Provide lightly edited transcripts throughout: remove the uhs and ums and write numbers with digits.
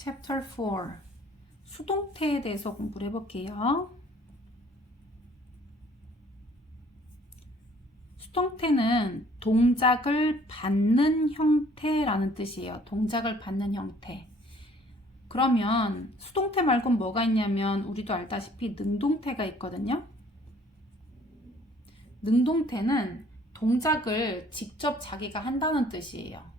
Chapter 4 수동태에 대해서 공부를 해볼게요. 수동태는 동작을 받는 형태라는 뜻이에요. 동작을 받는 형태. 그러면 수동태 말고 뭐가 있냐면 우리도 알다시피 능동태가 있거든요. 능동태는 동작을 직접 자기가 한다는 뜻이에요.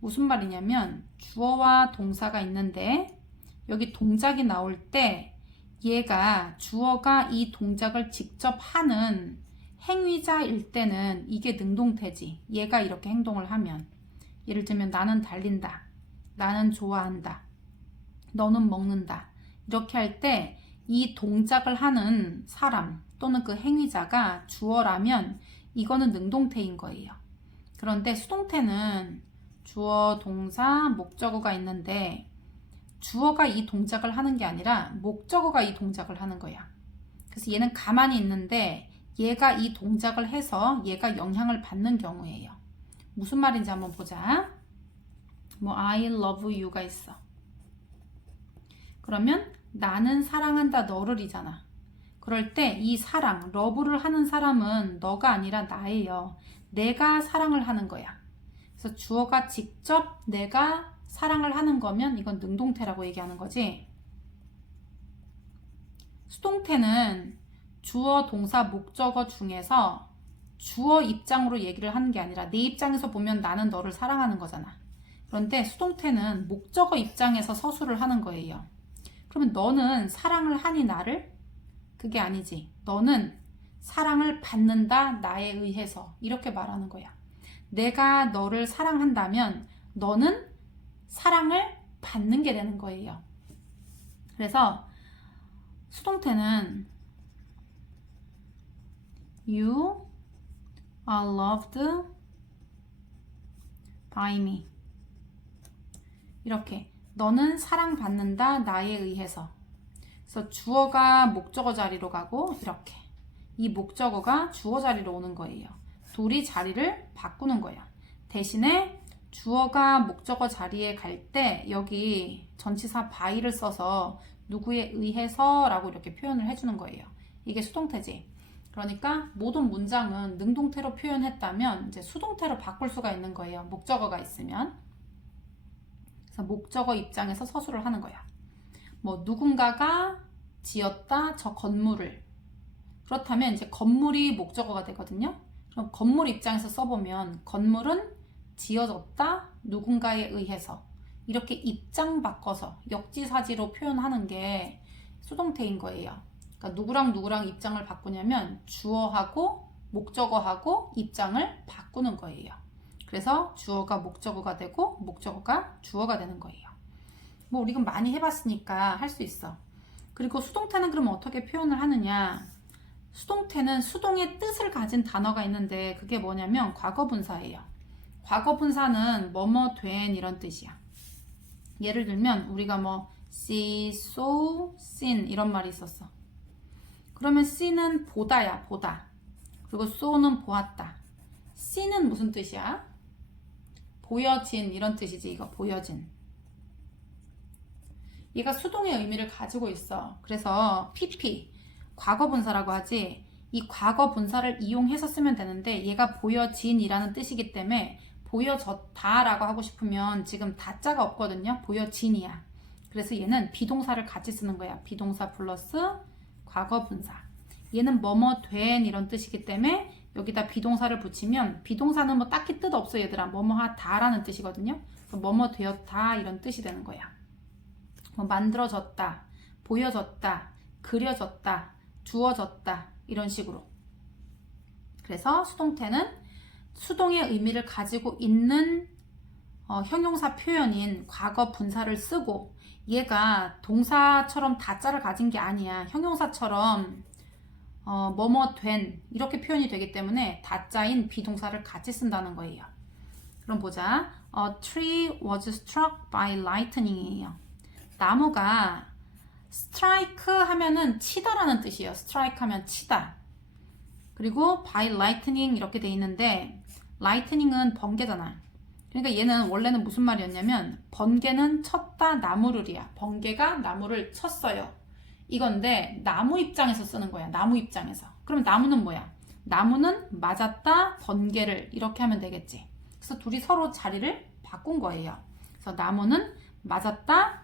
무슨 말이냐면 주어와 동사가 있는데 여기 동작이 나올 때 얘가 주어가 이 동작을 직접 하는 행위자일 때는 이게 능동태지. 얘가 이렇게 행동을 하면 예를 들면 나는 달린다. 나는 좋아한다. 너는 먹는다. 이렇게 할 때 이 동작을 하는 사람 또는 그 행위자가 주어라면 이거는 능동태인 거예요. 그런데 수동태는 주어, 동사, 목적어가 있는데 주어가 이 동작을 하는 게 아니라 목적어가 이 동작을 하는 거야. 그래서 얘는 가만히 있는데 얘가 이 동작을 해서 얘가 영향을 받는 경우예요. 무슨 말인지 한번 보자. I love you가 있어. 그러면 나는 사랑한다 너를 이잖아. 그럴 때 이 사랑, 러브를 하는 사람은 너가 아니라 나예요. 내가 사랑을 하는 거야. 그래서 주어가 직접 내가 사랑을 하는 거면 이건 능동태라고 얘기하는 거지. 수동태는 주어, 동사, 목적어 중에서 주어 입장으로 얘기를 하는 게 아니라 내 입장에서 보면 나는 너를 사랑하는 거잖아. 그런데 수동태는 목적어 입장에서 서술을 하는 거예요. 그러면 너는 사랑을 하니 나를? 그게 아니지. 너는 사랑을 받는다 나에 의해서 이렇게 말하는 거야. 내가 너를 사랑한다면 너는 사랑을 받는 게 되는 거예요. 그래서 수동태는 You are loved by me. 이렇게 너는 사랑받는다 나에 의해서. 그래서 주어가 목적어 자리로 가고 이렇게 이 목적어가 주어 자리로 오는 거예요. 둘이 자리를 바꾸는 거야. 대신에 주어가 목적어 자리에 갈 때 여기 전치사 by를 써서 누구에 의해서 라고 이렇게 표현을 해주는 거예요. 이게 수동태지. 그러니까 모든 문장은 능동태로 표현했다면 이제 수동태로 바꿀 수가 있는 거예요. 목적어가 있으면. 그래서 목적어 입장에서 서술을 하는 거야. 누군가가 지었다 저 건물을. 그렇다면 이제 건물이 목적어가 되거든요. 그럼 건물 입장에서 써보면 건물은 지어졌다 누군가에 의해서 이렇게 입장 바꿔서 역지사지로 표현하는 게 수동태인 거예요. 그러니까 누구랑 누구랑 입장을 바꾸냐면 주어하고 목적어하고 입장을 바꾸는 거예요. 그래서 주어가 목적어가 되고 목적어가 주어가 되는 거예요. 우리가 많이 해봤으니까 할 수 있어. 그리고 수동태는 그럼 어떻게 표현을 하느냐? 수동태는 수동의 뜻을 가진 단어가 있는데 그게 뭐냐면 과거분사예요. 과거분사는 뭐뭐 된 이런 뜻이야. 예를 들면 우리가 see, saw, seen 이런 말이 있었어. 그러면 see는 보다야, 보다. 그리고 saw는 보았다. see는 무슨 뜻이야? 보여진 이런 뜻이지. 이거 보여진. 얘가 수동의 의미를 가지고 있어. 그래서 PP, 과거분사라고 하지. 이 과거분사를 이용해서 쓰면 되는데 얘가 보여진이라는 뜻이기 때문에 보여졌다라고 하고 싶으면 지금 다자가 없거든요. 보여진이야. 그래서 얘는 비동사를 같이 쓰는 거야. 비동사 플러스 과거분사. 얘는 뭐뭐 된 이런 뜻이기 때문에 여기다 비동사를 붙이면 비동사는 딱히 뜻 없어 얘들아. 뭐뭐 하다라는 뜻이거든요. 뭐뭐 되었다 이런 뜻이 되는 거야. 만들어졌다, 보여졌다, 그려졌다, 주어졌다 이런 식으로. 그래서 수동태는 수동의 의미를 가지고 있는 형용사 표현인 과거 분사를 쓰고 얘가 동사처럼 다자를 가진 게 아니야. 형용사처럼 뭐뭐 된 이렇게 표현이 되기 때문에 다자인 비동사를 같이 쓴다는 거예요. 그럼 보자. A tree was struck by lightning이에요. 나무가 strike 하면은 치다라는 뜻이에요. strike 하면 치다. 그리고 by lightning 이렇게 돼 있는데 lightning은 번개잖아. 그러니까 얘는 원래는 무슨 말이었냐면 번개는 쳤다 나무를이야. 번개가 나무를 쳤어요. 이건데 나무 입장에서 쓰는 거야. 나무 입장에서. 그럼 나무는 뭐야? 나무는 맞았다 번개를 이렇게 하면 되겠지. 그래서 둘이 서로 자리를 바꾼 거예요. 그래서 나무는 맞았다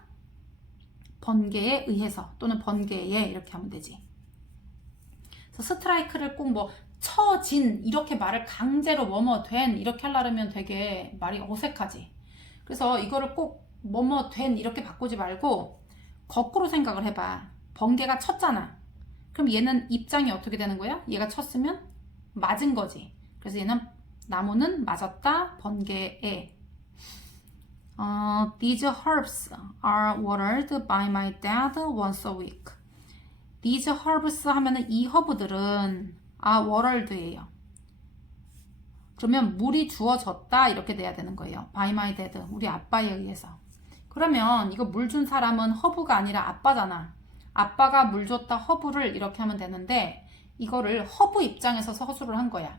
번개에 의해서 또는 번개에 이렇게 하면 되지. 그래서 스트라이크를 꼭 뭐 처진 이렇게 말을 강제로 뭐뭐 된 이렇게 하려면 되게 말이 어색하지. 그래서 이거를 꼭 뭐뭐 된 이렇게 바꾸지 말고 거꾸로 생각을 해봐. 번개가 쳤잖아. 그럼 얘는 입장이 어떻게 되는 거야? 얘가 쳤으면 맞은 거지. 그래서 얘는 나무는 맞았다 번개에. These herbs are watered by my dad once a week. These herbs 하면은 이 허브들은 watered예요. 그러면 물이 주어졌다 이렇게 돼야 되는 거예요. By my dad, 우리 아빠에 의해서. 그러면 이거 물 준 사람은 허브가 아니라 아빠잖아. 아빠가 물 줬다 허브를 이렇게 하면 되는데 이거를 허브 입장에서 서술을 한 거야.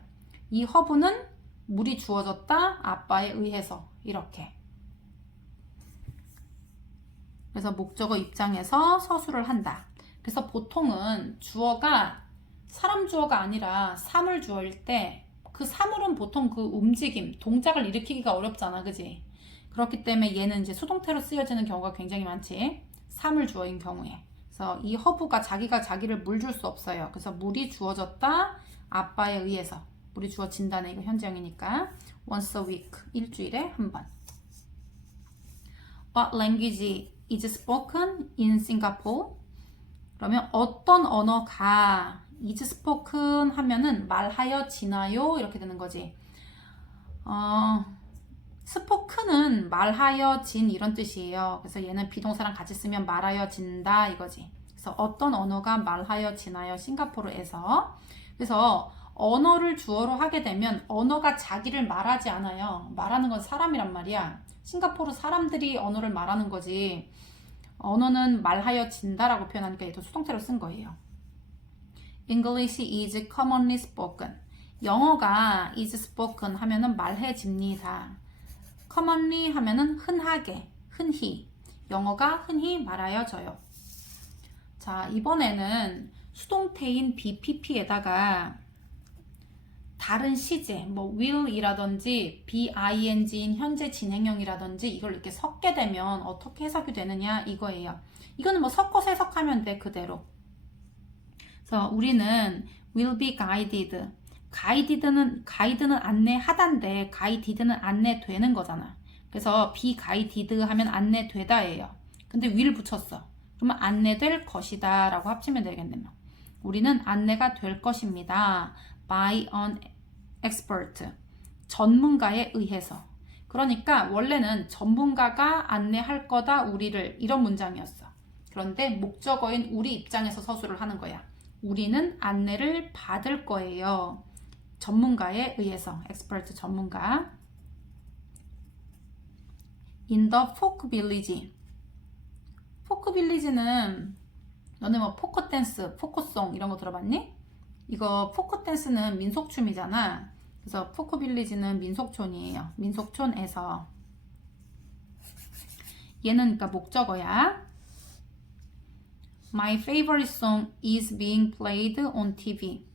이 허브는 물이 주어졌다 아빠에 의해서 이렇게. 그래서 목적어 입장에서 서술을 한다. 그래서 보통은 주어가 사람 주어가 아니라 사물 주어일 때 그 사물은 보통 그 움직임, 동작을 일으키기가 어렵잖아. 그지? 그렇기 때문에 얘는 이제 수동태로 쓰여지는 경우가 굉장히 많지. 사물 주어인 경우에. 그래서 이 허브가 자기가 자기를 물 줄 수 없어요. 그래서 물이 주어졌다 아빠에 의해서. 물이 주어진다네. 이거 현재형이니까. Once a week. 일주일에 한 번. What language is spoken in Singapore? 그러면 어떤 언어가 is spoken 하면은 말하여 지나요 이렇게 되는 거지. spoken은 말하여 진 이런 뜻이에요. 그래서 얘는 비동사랑 같이 쓰면 말하여 진다 이거지. 그래서 어떤 언어가 말하여 지나요 싱가포르에서. 그래서 언어를 주어로 하게 되면 언어가 자기를 말하지 않아요. 말하는 건 사람이란 말이야. 싱가포르 사람들이 언어를 말하는 거지. 언어는 말하여 진다라고 표현하니까 얘도 수동태로 쓴 거예요. English is commonly spoken. 영어가 is spoken 하면은 말해집니다. commonly 하면은 흔하게, 흔히. 영어가 흔히 말하여져요. 자, 이번에는 수동태인 BPP에다가 다른 시제, 뭐 will이라든지 BING인 현재 진행형이라든지 이걸 이렇게 섞게 되면 어떻게 해석이 되느냐 이거예요. 이거는 뭐 섞어서 해석하면 돼 그대로. 그래서 우리는 will be guided. 가이드는 안내하단데 guided는 안내되는 거잖아. 그래서 be guided 하면 안내되다예요. 근데 will 붙였어. 그러면 안내될 것이다 라고 합치면 되겠네요. 우리는 안내가 될 것입니다. by an expert. 전문가에 의해서. 그러니까 원래는 전문가가 안내할 거다 우리를 이런 문장이었어. 그런데 목적어인 우리 입장에서 서술을 하는 거야. 우리는 안내를 받을 거예요. 전문가에 의해서. expert 전문가. In the folk village. folk village는 너네 뭐 포크 댄스, 포크송 이런 거 들어봤니? 이거 포크 댄스는 민속춤이잖아. 그래서 포크 빌리지는 민속촌이에요. 민속촌에서. 얘는 그러니까 목적어야. My favorite song is being played on TV.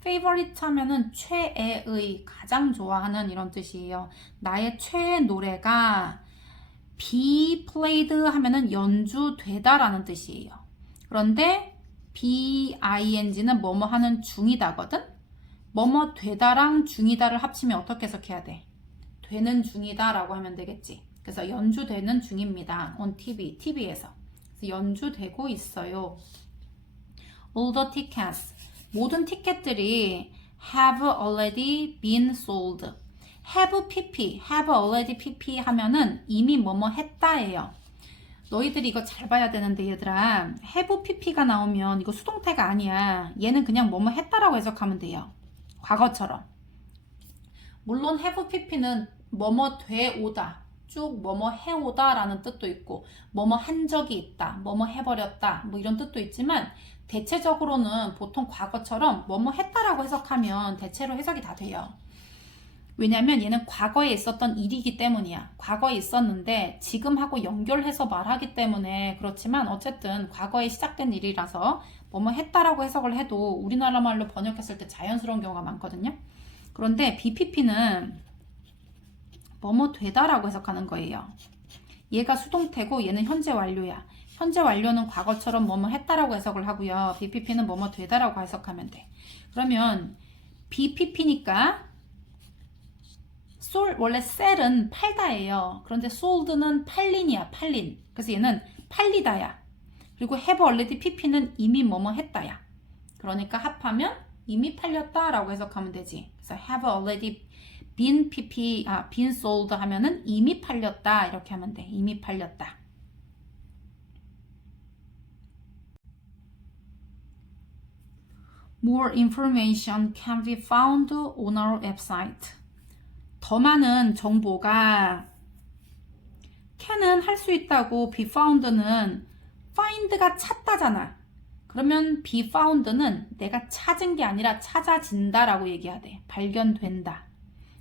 favorite 하면은 최애의, 가장 좋아하는 이런 뜻이에요. 나의 최애 노래가 be played 하면은 연주되다라는 뜻이에요. 그런데 BING는 뭐뭐 하는 중이다거든? 뭐뭐 되다랑 중이다를 합치면 어떻게 해석해야 돼? 되는 중이다 라고 하면 되겠지. 그래서 연주되는 중입니다. on TV, TV에서. 그래서 연주되고 있어요. All the tickets. 모든 티켓들이 have already been sold. have pp, have already pp 하면은 이미 뭐뭐 했다예요. 너희들이 이거 잘 봐야 되는데 얘들아, have pp가 나오면 이거 수동태가 아니야. 얘는 그냥 뭐뭐 했다라고 해석하면 돼요. 과거처럼. 물론 have pp는 뭐뭐 되오다, 쭉 뭐뭐 해오다 라는 뜻도 있고 뭐뭐 한 적이 있다, 뭐뭐 해버렸다 뭐 이런 뜻도 있지만 대체적으로는 보통 과거처럼 뭐뭐 했다라고 해석하면 대체로 해석이 다 돼요. 왜냐면 얘는 과거에 있었던 일이기 때문이야. 과거에 있었는데 지금하고 연결해서 말하기 때문에 그렇지만 어쨌든 과거에 시작된 일이라서 뭐뭐 했다라고 해석을 해도 우리나라 말로 번역했을 때 자연스러운 경우가 많거든요. 그런데 BPP는 뭐뭐 되다라고 해석하는 거예요. 얘가 수동태고 얘는 현재 완료야. 현재 완료는 과거처럼 뭐뭐 했다라고 해석을 하고요. BPP는 뭐뭐 되다라고 해석하면 돼. 그러면 BPP니까 원래 sell은 팔다예요. 그런데 sold는 팔린이야. 팔린. 그래서 얘는 팔리다야. 그리고 have already pp는 이미 뭐뭐 했다야. 그러니까 합하면 이미 팔렸다라고 해석하면 되지. 그래서 have already been been sold 하면은 이미 팔렸다 이렇게 하면 돼. 이미 팔렸다. More information can be found on our website. 더 많은 정보가 can은 할 수 있다고 be found는 find가 찾다잖아. 그러면 be found는 내가 찾은 게 아니라 찾아진다라고 얘기해야 돼. 발견된다.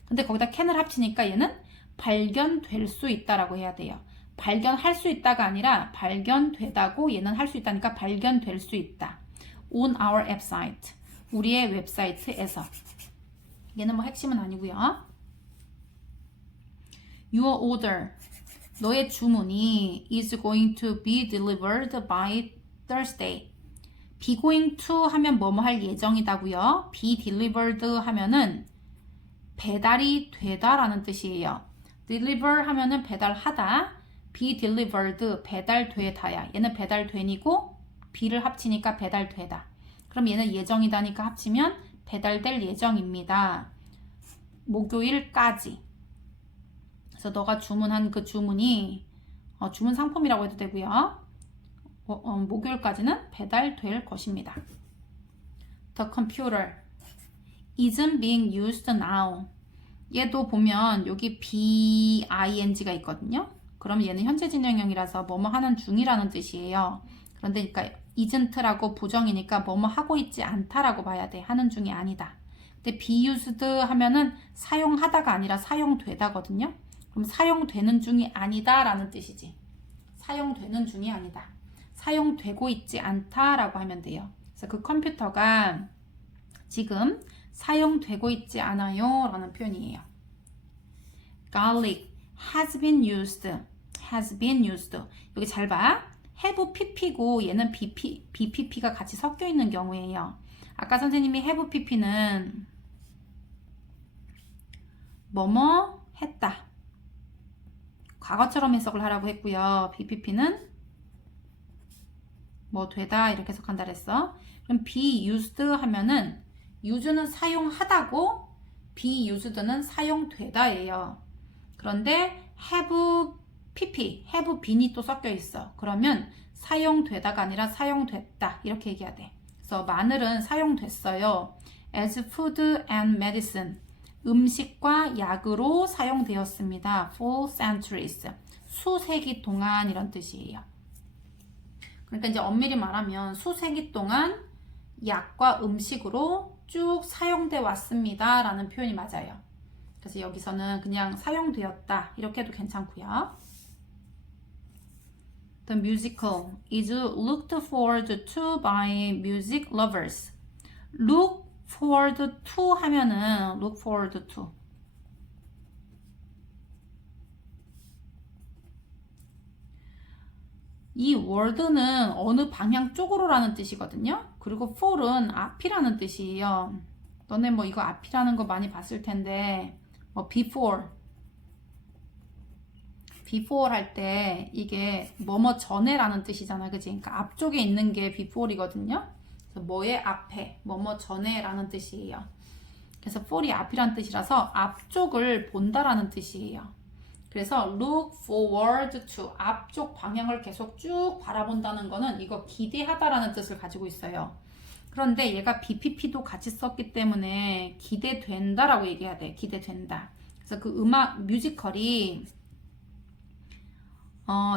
근데 거기다 can을 합치니까 얘는 발견될 수 있다라고 해야 돼요. 발견할 수 있다가 아니라 발견되다고 얘는 할 수 있다니까 발견될 수 있다. On our website. 우리의 웹사이트에서. 얘는 뭐 핵심은 아니고요. Your order. 너의 주문이 is going to be delivered by Thursday. be going to 하면 뭐뭐 할 예정이다고요. be delivered 하면은 배달이 되다라는 뜻이에요. deliver 하면은 배달하다. be delivered 배달되다야. 얘는 배달되니고 be를 합치니까 배달되다. 그럼 얘는 예정이다니까 합치면 배달될 예정입니다. 목요일까지. 그래서 너가 주문한 그 주문이 주문 상품이라고 해도 되고요. 목요일까지는 배달될 것입니다. The computer isn't being used now. 얘도 보면 여기 BING가 있거든요. 그럼 얘는 현재 진행형이라서 뭐뭐 하는 중이라는 뜻이에요. 그런데 그러니까 isn't라고 부정이니까 뭐뭐 하고 있지 않다라고 봐야 돼. 하는 중이 아니다. 근데 be used 하면은 사용하다가 아니라 사용되다거든요. 그럼 사용되는 중이 아니다라는 뜻이지. 사용되는 중이 아니다. 사용되고 있지 않다라고 하면 돼요. 그래서 그 컴퓨터가 지금 사용되고 있지 않아요 라는 표현이에요. Garlic has been used. has been used. 여기 잘 봐. have pp고 얘는 bpp가 같이 섞여 있는 경우예요. 아까 선생님이 have pp는 뭐뭐 했다. 과거처럼 해석을 하라고 했고요. bpp는 뭐 되다 이렇게 해석한다 그랬어. 그럼 be used 하면은 use는 사용하다고 be used는 사용되다예요. 그런데 have pp, have been이 또 섞여 있어. 그러면 사용되다가 아니라 사용됐다 이렇게 얘기해야 돼. 그래서 마늘은 사용됐어요. as food and medicine. 음식과 약으로 사용되었습니다. for centuries. 수세기 동안 이런 뜻이에요. 그러니까 이제 엄밀히 말하면 수세기 동안 약과 음식으로 쭉 사용돼 왔습니다 라는 표현이 맞아요. 그래서 여기서는 그냥 사용되었다 이렇게 해도 괜찮고요. The musical is looked forward to by music lovers. Look forward to 하면은 look forward to. 이 word는 어느 방향 쪽으로라는 뜻이거든요. 그리고 for은 앞이라는 뜻이에요. 너네 뭐 이거 앞이라는 거 많이 봤을 텐데 뭐 before 할 때 이게 뭐뭐 전에라는 뜻이잖아. 그치? 그러니까 앞쪽에 있는 게 before이거든요. 그래서 뭐의 앞에 뭐뭐 전에라는 뜻이에요. 그래서 for이 앞이라는 뜻이라서 앞쪽을 본다라는 뜻이에요. 그래서 look forward to 앞쪽 방향을 계속 쭉 바라본다는 거는 이거 기대하다라는 뜻을 가지고 있어요. 그런데 얘가 BPP도 같이 썼기 때문에 기대된다라고 얘기해야 돼. 기대된다. 그래서 그 음악 뮤지컬이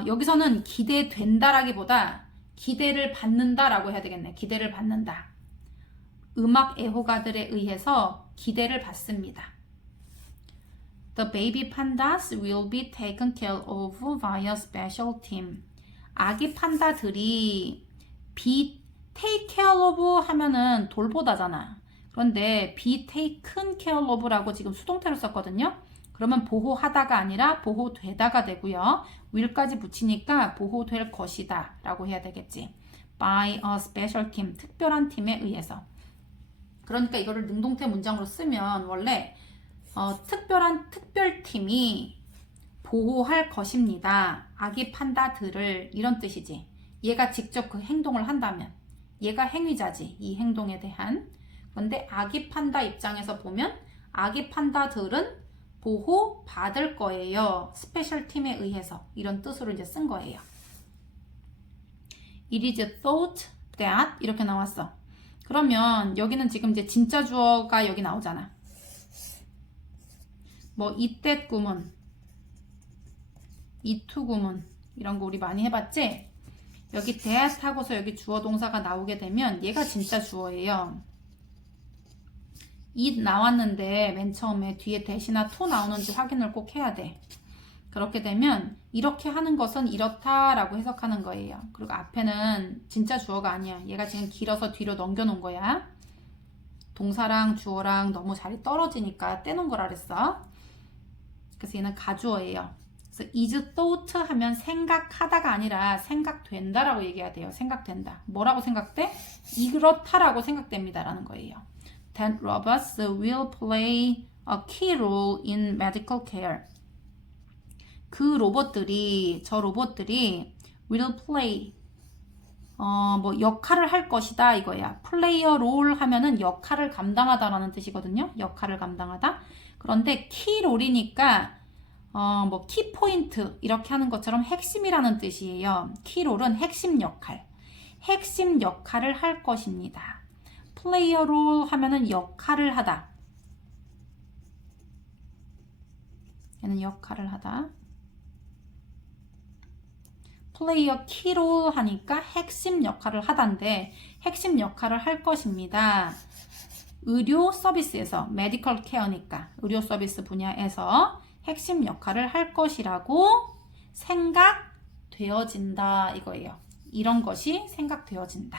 여기서는 기대된다라기보다 기대를 받는다라고 해야 되겠네. 기대를 받는다. 음악 애호가들에 의해서 기대를 받습니다. The baby pandas will be taken care of by a special team. 아기 판다들이 take care of 하면은 돌보다잖아. 그런데 be taken care of라고 지금 수동태로 썼거든요. 그러면 보호하다가 아니라 보호되다가 되고요. will까지 붙이니까 보호될 것이다 라고 해야 되겠지. by a special team, 특별한 팀에 의해서. 그러니까 이거를 능동태 문장으로 쓰면 원래 특별팀이 보호할 것입니다. 아기 판다들을 이런 뜻이지. 얘가 직접 그 행동을 한다면 얘가 행위자지. 이 행동에 대한. 그런데 아기 판다 입장에서 보면 아기 판다들은 보호받을 거예요. 스페셜 팀에 의해서. 이런 뜻으로 이제 쓴 거예요. It is thought that 이렇게 나왔어. 그러면 여기는 지금 이제 진짜 주어가 여기 나오잖아. 뭐 이때 구문, 이투 구문 이런 거 우리 많이 해봤지? 여기 that 하고서 여기 주어 동사가 나오게 되면 얘가 진짜 주어예요. it 나왔는데 맨 처음에 뒤에 that이나 to 나오는지 확인을 꼭 해야 돼. 그렇게 되면 이렇게 하는 것은 이렇다라고 해석하는 거예요. 그리고 앞에는 진짜 주어가 아니야. 얘가 지금 길어서 뒤로 넘겨놓은 거야. 동사랑 주어랑 너무 자리 떨어지니까 떼놓은 거라 그랬어. 그래서 얘는 가주어예요. 그래서 is thought 하면 생각하다가 아니라 생각된다라고 얘기해야 돼요. 생각된다. 뭐라고 생각돼? 이렇다라고 생각됩니다 라는 거예요. That robots will play a key role in medical care. 저 로봇들이 will play 뭐 역할을 할 것이다 이거야. play a role 하면은 역할을 감당하다라는 뜻이거든요. 역할을 감당하다. 그런데 key role이니까 뭐 key point 이렇게 하는 것처럼 핵심이라는 뜻이에요. key role은 핵심 역할을 할 것입니다. play a role 하면은 역할을 하다. 얘는 역할을 하다. play a key role 하니까 핵심 역할을 하다인데 핵심 역할을 할 것입니다. 의료 서비스에서 medical care니까 의료 서비스 분야에서 핵심 역할을 할 것이라고 생각되어진다 이거예요. 이런 것이 생각되어진다.